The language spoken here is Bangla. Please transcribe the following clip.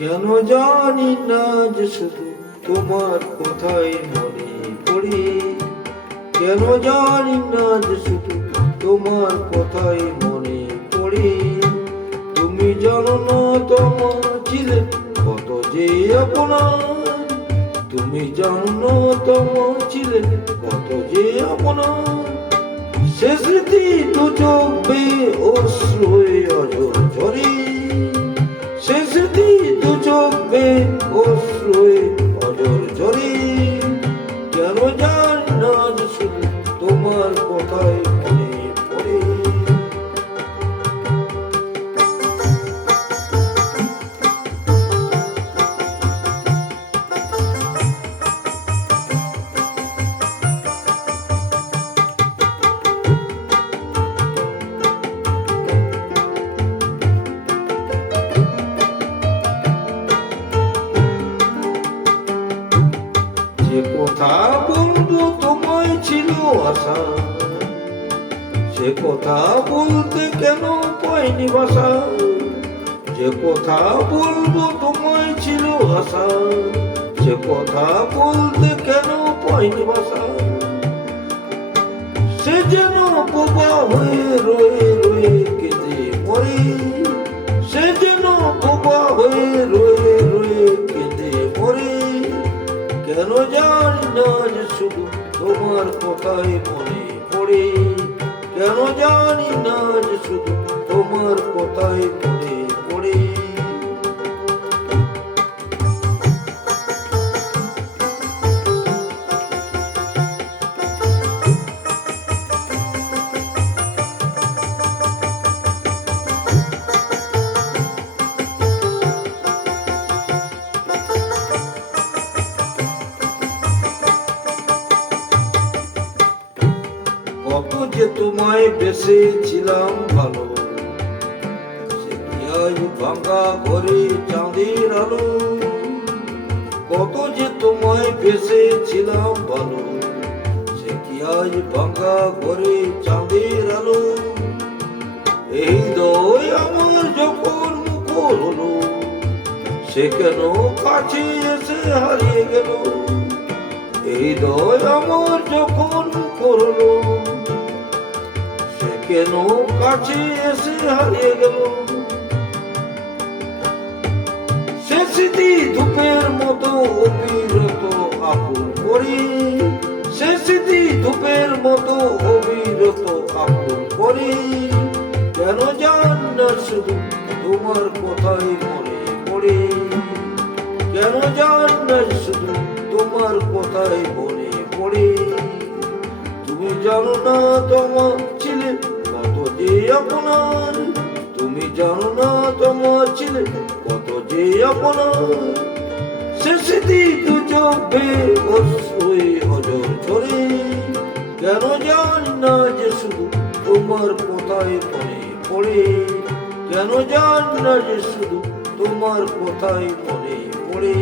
কেন জানি না যে শুধু তোমার কথাই মনে পড়ে, কেন জানি না যে শুধু তোমার কথাই মনে পড়ে। তুমি জানো না তোমার ছিলে কত যে আপনার, তুমি জানো না তোমার ছিলে কত যে আপনার। সে স্মৃতি দু চোখ বেয়ে অশ্রু হয়ে অঝর ঝরে, সে স্মৃতি দু চোখ বেয়ে অশ্রু হয়ে অঝর ঝরে। কেন জানি না যে শুধু তোমার কথাই মনে পড়ে। যে কথা বলবো তোমায় ছিল আশা, সে কথা বলতে কেন পাইনি ভাষা। যে কথা বলবো তোমায় ছিল আশা, সে কথা বলতে কেন পাইনি ভাষা। সে যেন বোবা হয়ে রয়ে রয়ে কেঁদে মরে, সে যেন বোবা হয়ে রয়ে রয়ে কেঁদে মরে। কেন জানি না যে শুধু তোমার কথাই মনে পড়ে, কেন জানি না যে শুধু তোমার কথাই মনে পড়ে। কত যে তোমায় বেসেছিলাম ভালো, সে কি আজ ভাঙা ঘরে চাঁদের আলো। কত যে তোমায় বেসেছিলাম ভালো, সে কি আজ ভাঙা ঘরে চাঁদের আলো। এই হৃদয় আমার যখন মুখর হলো, সে কেন কাছে এসে হারিয়ে গেল। এই হৃদয় আমার যখন মুখর হলো, সে কেন কাছে এসে হারিয়ে গেল। সে স্মৃতি ধূপের মতো অবিরত আপন করি, সে স্মৃতি ধূপের মতো অবিরত আপন করি। কেন জানি না শুধু তোমার কথাই মনে পড়ে, কেন জানি না শুধু তোমার কথাই মনে পড়ে। তুমি জানো না তোমার ছিলে কত যে আপনার, তুমি জানো না তোমার ছিলে কত যে আপনার। সে স্মৃতি দু চোখ বেয়ে অশ্রু হয়ে অঝর ঝরে। কেন জানি না যে শুধু তোমার কথাই মনে পড়ে, কেন জানি না যে শুধু তোমার কথাই মনে পড়ে।